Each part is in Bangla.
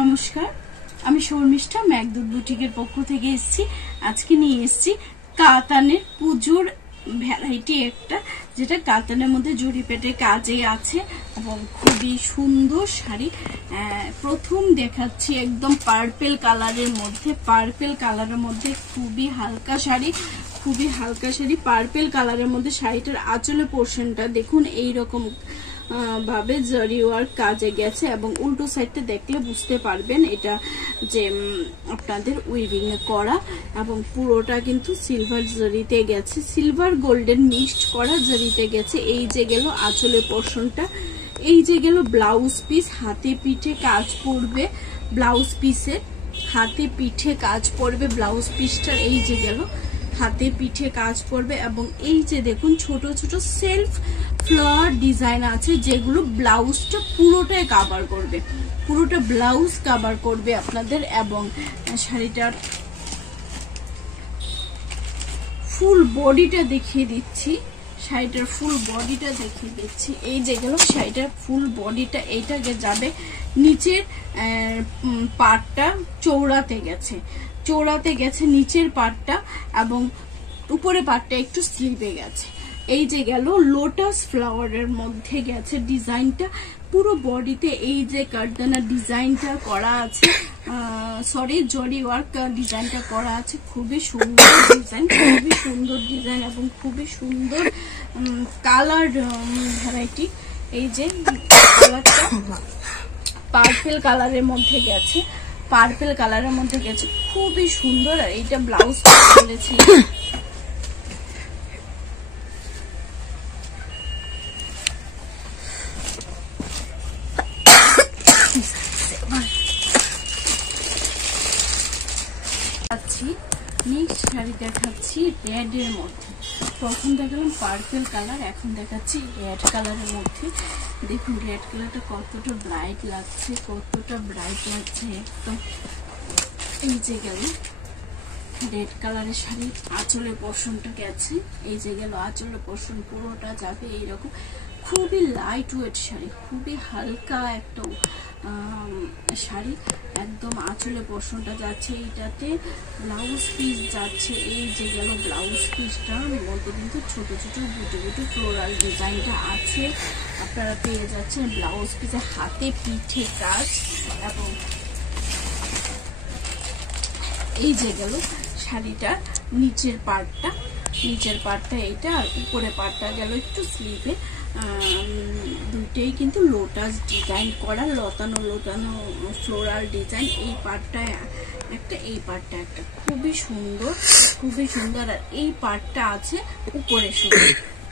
নমস্কার, আমি শর্মিষ্ঠা মেঘদূত বুটিকের পক্ষ থেকে এসেছি। আজকে নিয়ে এসেছি কাতানের পুজোর ভ্যারাইটি একটা, যেটা কাতানের মধ্যে জড়ি পেটে কাজে আছে এবং খুবই সুন্দর শাড়ি। প্রথম দেখাচ্ছি একদম পার্পেল কালারের মধ্যে খুবই হালকা শাড়ি, পার্পেল কালারের মধ্যে শাড়িটার আঁচলের পোর্শনটা দেখুন এইরকম ভাবে জরি ওয়ার্ক কাজে গেছে এবং উল্টো সাইডটা দেখলে বুঝতে পারবেন এটা যে আপনাদের উইভিং এ করা, এবং পুরোটা কিন্তু সিলভার জরিতে গেছে, সিলভার গোল্ডেন মিক্সড করা জরিতে গেছে। এই যে গেল আঁচলের পোর্শনটা, এই যে গেল ব্লাউজ পিস, হাতে পিঠে কাজ পড়বে ব্লাউজ পিসের, হাতে পিঠে কাজ পড়বে ব্লাউজ পিসটার, এই যে গেল হাতে পিঠে কাজ পড়বে এবং এই যে দেখুন ছোট ছোট সেলফ ফ্লাওয়ার ডিজাইন আছে যেগুলো ব্লাউজটা পুরোটাই কভার করবে, পুরোটা ব্লাউজ কভার করবে আপনাদের। এবং শাড়িটার ফুল বডিটা দেখিয়ে দিচ্ছি, এই যে গেল শাড়িটার ফুল বডিটা, এইটাকে যাবে নিচের পার্টটা চৌড়াতে গেছে নিচের পার্টটা, এবং উপরে পার্টটা একটু স্লিপে গেছে। এই যে গেল লোটাস ফ্লাওয়ারের মধ্যে গেছে ডিজাইনটা, পুরো বডিতে এই যে কারদানা ডিজাইনটা করা আছে, জরি ওয়ার্ক ডিজাইনটা করা আছে। খুবই সুন্দর ডিজাইন এবং খুবই সুন্দর কালার ভ্যারাইটি। এই যে কালারটা পার্পেল কালারের মধ্যে গেছে, খুবই সুন্দর। আর এইটা ব্লাউজ বলেছি নেক্সট শাড়ি দেখাচ্ছি রেড এর মধ্যে। প্রথম দেখালাম পার্পেল কালার, এখন দেখাচ্ছি রেড কালারের মধ্যে। দেখুন রেড কালারটা কতটা ব্রাইট লাগছে একদম। এই যে গেল রেড কালারের শাড়ি, আঁচলের পোর্শনটা গেছে, এই যে গেল আঁচলের পোর্শন পুরোটা যাবে এইরকম। খুবই লাইট ওয়েট শাড়ি, খুবই হালকা একটা শাড়ি, একদম আঁচলের পোর্শনটা যাচ্ছে, এইটাতে ব্লাউজ পিস যাচ্ছে। এই যে গেল ব্লাউজ পিসটার মধ্যে কিন্তু ছোট ছোট বুটে ফ্লোরাল ডিজাইনটা আছে, আপনারা পেয়ে যাচ্ছেন ব্লাউজ পিসে হাতে পিঠে কাজ। এবং এই যে গেল শাড়িটার নিচের পার্টটা এইটা, আর উপরে পার্টটা গেল একটু স্লিভে। দুইটাই কিন্তু লোটাস ডিজাইন করা, লতানো ফ্লোরাল ডিজাইন। এই পার্টটা একটা, এই পার্টটা একটা, খুবই সুন্দর। আর এই পার্টটা আছে উপরে শুধু।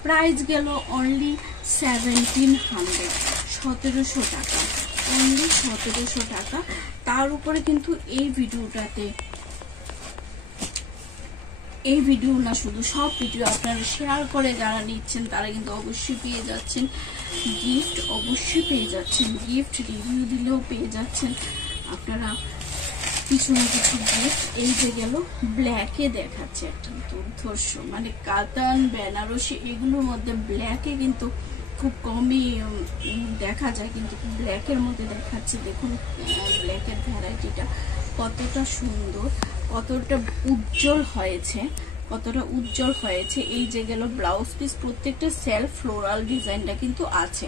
প্রাইস গেল অনলি 1700 টাকা, অনলি 1700 টাকা। তার উপরে কিন্তু এই ভিডিও না, শুধু সব ভিডিও আপনারা শেয়ার করে যারা নিচ্ছেন তারা কিন্তু অবশ্যই পেয়ে যাচ্ছেন গিফট, রিভিউ দিলেও পেয়ে যাচ্ছেন আপনারা কিছু না কিছু গিফট। এই যে গেল ব্ল্যাকে দেখাচ্ছে একটা দুর্ধর্ষ, মানে কাতান বেনারসি এগুলোর মধ্যে ব্ল্যাকে কিন্তু খুব কমই দেখা যায়, কিন্তু ব্ল্যাকের মধ্যে দেখাচ্ছে। দেখুন ব্ল্যাকের ভ্যারাইটিটা কতটা সুন্দর, কতটা উজ্জ্বল হয়েছে। এই যে গেল ব্লাউজ পিস, প্রত্যেকটা সেলফ ফ্লোরাল ডিজাইনটা কিন্তু আছে,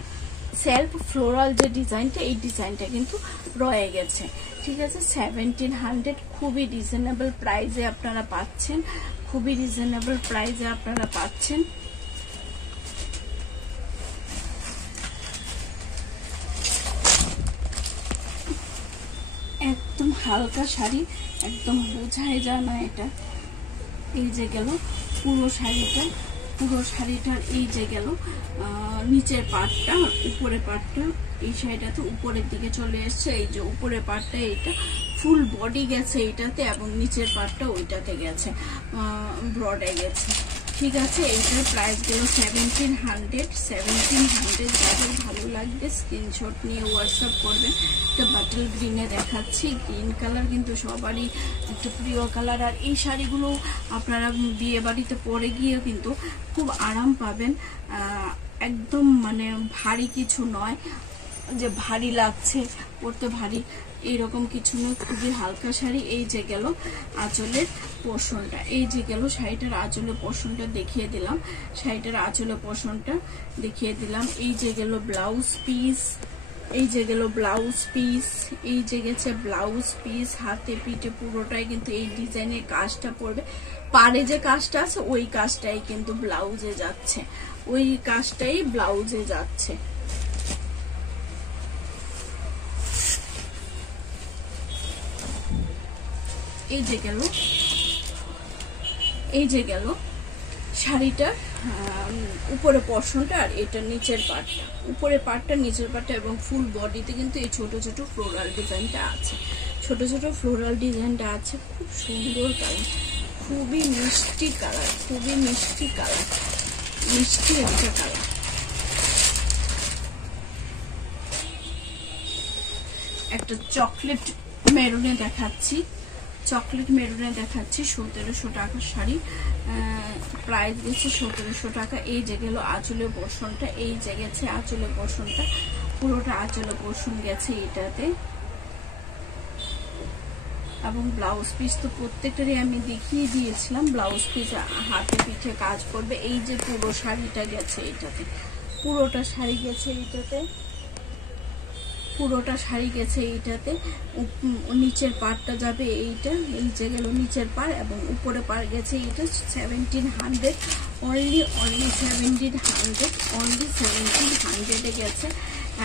সেলফ ফ্লোরাল যে ডিজাইনটা, এই ডিজাইনটা কিন্তু রয়ে গেছে। ঠিক আছে, 1700, খুবই রিজনেবল প্রাইসে আপনারা পাচ্ছেন, একদম হালকা শাড়ি, একদম বোঝাই যায় না এটা। এই যে গেল পুরো শাড়িটার এই যে গেল নিচের পার্টটা, উপরে পার্টটা, এই শাড়িটা তো উপরের দিকে চলে এসছে। এই যে উপরে পার্টটা এইটা ফুল বডি গেছে এইটাতে, এবং নিচের পার্টটা ওইটাতে গেছে, ব্রডে গেছে। ঠিক আছে, এইটার প্রাইস গেল 1700। যাদের ভালো লাগবে স্ক্রিনশট নিয়ে হোয়াটসঅ্যাপ করবেন। একটা বাটল গ্রিনে দেখাচ্ছি, গ্রিন কালার কিন্তু সবারই একটা প্রিয় কালার। আর এই শাড়িগুলো আপনারা বিয়ে বাড়িতে পরে গিয়ে কিন্তু খুব আরাম পাবেন, একদম মানে ভারী কিছু নয় যে ভারী লাগছে পরতে, ভারী এইরকম কিছু না, খুবই হালকা শাড়ি। এই যে গেল আঁচলের পোর্শনটা, এই যে গেল শাড়িটার আঁচলের পোর্শনটা দেখিয়ে দিলাম, শাড়িটার আঁচলের পোর্শনটা দেখিয়ে দিলাম। এই যে গেল ব্লাউজ পিস, এই যে গেল ব্লাউজ পিস, এই যে গেছে ব্লাউজ পিস। হাতে পিঠে পুরোটাই কিন্তু এই ডিজাইনের কাজটা পড়বে। পারে যে কাজটা আছে ওই কাজটাই কিন্তু ব্লাউজে যাচ্ছে, ওই কাজটাই ব্লাউজে যাচ্ছে। এই যে গেল, এই যে গেল শাড়িটার উপরে পোর্শনটা, আর এটা নিচের পার্টটা, উপরের পার্টটা নিচের পার্টটা, এবং ফুল বডিতে কিন্তু এই ছোট ছোট ফ্লোরাল ডিজাইনটা আছে, ছোট ছোট ফ্লোরাল ডিজাইনটা আছে। খুব সুন্দর কালার, খুবই মিষ্টি কালার, খুবই মিষ্টি কালার, মিষ্টি একটা কালার। একটা চকলেট মেরুনে দেখাচ্ছি, চকলেট মেরুনে দেখাচ্ছি। 1700 টাকার শাড়ি, প্রাইস গেছে 1700 টাকা। এই যে গেল আঁচলের পোর্শনটা, এই যে গেছে আঁচলের পোর্শনটা, পুরোটা আঁচলের পোর্শন গেছে এটাতে। এবং ব্লাউজ পিস তো প্রত্যেকটারই আমি দেখিয়ে দিয়েছিলাম, ব্লাউজ পিস হাতে পিঠে কাজ করবে। এই যে পুরো শাড়িটা গেছে এটাতে, পুরোটা শাড়ি গেছে এইটাতে, পুরোটা শাড়ি গেছে এইটাতে। নিচের পাড়টা যাবে এইটা, এই যে গেল নিচের পাড়, এবং উপরে পাড় গেছে এইটা 1700, অনলি 1700, অনলি 1700 গেছে।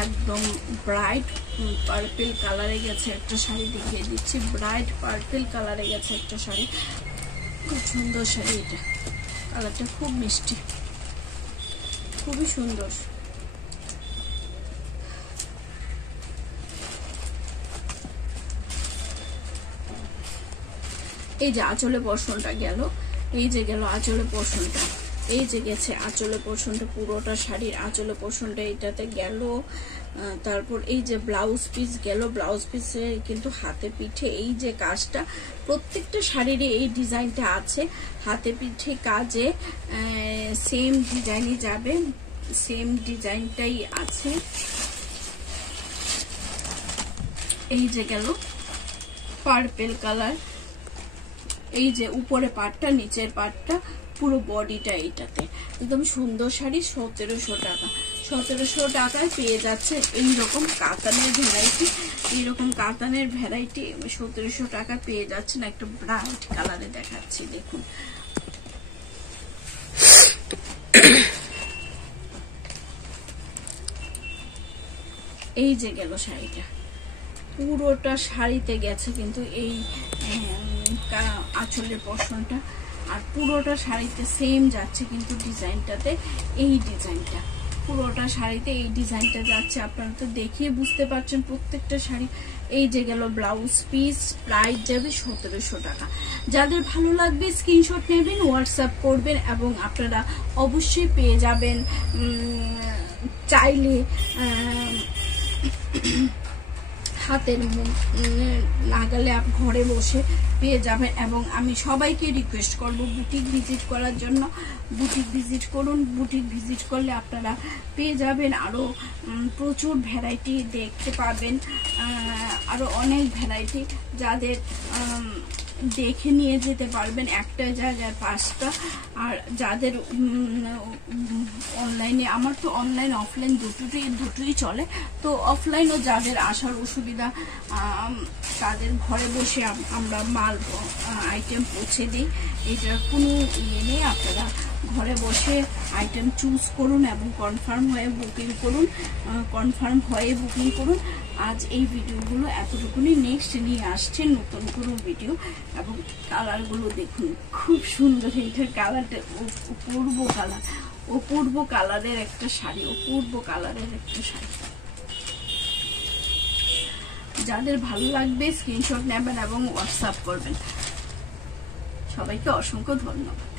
একদম ব্রাইট পার্পল কালারে গেছে একটা শাড়ি, দেখিয়ে দিচ্ছি। ব্রাইট পার্পল কালারে গেছে একটা শাড়ি, খুব সুন্দর শাড়ি। এটা কালারটা খুব মিষ্টি, খুবই সুন্দর। এই যে আঁচলে পোর্শনটা গেল, এই যে গেল আঁচলে পোর্শনটা, এই যে গেছে আঁচলে পোর্শনটা, পুরোটা শাড়ির আঁচলে পোর্শনটা এটাতে গেল। তারপর এই যে ব্লাউজ পিস গেল, ব্লাউজ পিসে কিন্তু হাতে পিঠে এই যে কাজটা, প্রত্যেকটা শাড়িরই এই ডিজাইনটা আছে। হাতে পিঠে কাজে সেম ডিজাইনই যাবে, সেম ডিজাইনটাই আছে। এই যে গেল পার্পল কালার, এই যে উপরে পাটটা নিচের পাটটা পুরো বডিটা এইটাতে। একদম সুন্দর শাড়ি, 1700 টাকা। 1700 টাকায় পেয়ে যাচ্ছে এইরকম কাতানের ভ্যারাইটি, এইরকম কাতানের ভ্যারাইটি 1700 টাকা পেয়ে যাচ্ছেন। একটা ব্রাইট কালারে দেখাচ্ছি, দেখুন। এই যে গেল শাড়িটা, পুরোটা শাড়িতে গেছে কিন্তু এই আঁচলের পোর্শনটা, আর পুরোটা শাড়িতে সেম যাচ্ছে কিন্তু ডিজাইনটাতে, এই ডিজাইনটা পুরোটা শাড়িতে এই ডিজাইনটা যাচ্ছে। আপনারা তো দেখিয়ে বুঝতে পারছেন প্রত্যেকটা শাড়ি। এই যে গেল ব্লাউজ পিস, প্রাইস যাবে 1700 টাকা। যাদের ভালো লাগবে স্ক্রিনশট নেবেন, হোয়াটসঅ্যাপ করবেন, এবং আপনারা অবশ্যই পেয়ে যাবেন। চাইলে হাতের নাগালে ঘরে বসে পেয়ে যাবেন। এবং আমি সবাইকে রিকোয়েস্ট করব বুটিক ভিজিট করার জন্য, বুটিক ভিজিট করুন। বুটিক ভিজিট করলে আপনারা পেয়ে যাবেন আরও প্রচুর ভ্যারাইটি দেখতে পাবেন, আরও অনেক ভ্যারাইটি, যাদের দেখে নিয়ে যেতে পারবেন একটা জায়গায় 5টা। আর যাদের অনলাইনে, আমার তো অনলাইন অফলাইন দুটোই চলে, তো অফলাইনও যাদের আসার অসুবিধা, তাদের ঘরে বসে আমরা মাল আইটেম পৌঁছে দিই। এটার কোনো ইয়ে নেই, আপনারা ঘরে বসে আইটেম চুজ করুন এবং কনফার্ম হয়ে বুকিং করুন, কনফার্ম হয়ে বুকিং করুন। আজ এই ভিডিওগুলো এতটুকুনি, নেক্সট নিয়ে আসছে নতুন কোনো ভিডিও। এবং কালারগুলো দেখুন, খুব সুন্দর। এইটার কালারটা অপূর্ব কালার, অপূর্ব কালারের একটা শাড়ি, অপূর্ব কালারের একটা শাড়ি। যাদের ভালো লাগবে স্ক্রিনশট নেবেন এবং হোয়াটসঅ্যাপ করবেন। সবাইকে অসংখ্য ধন্যবাদ।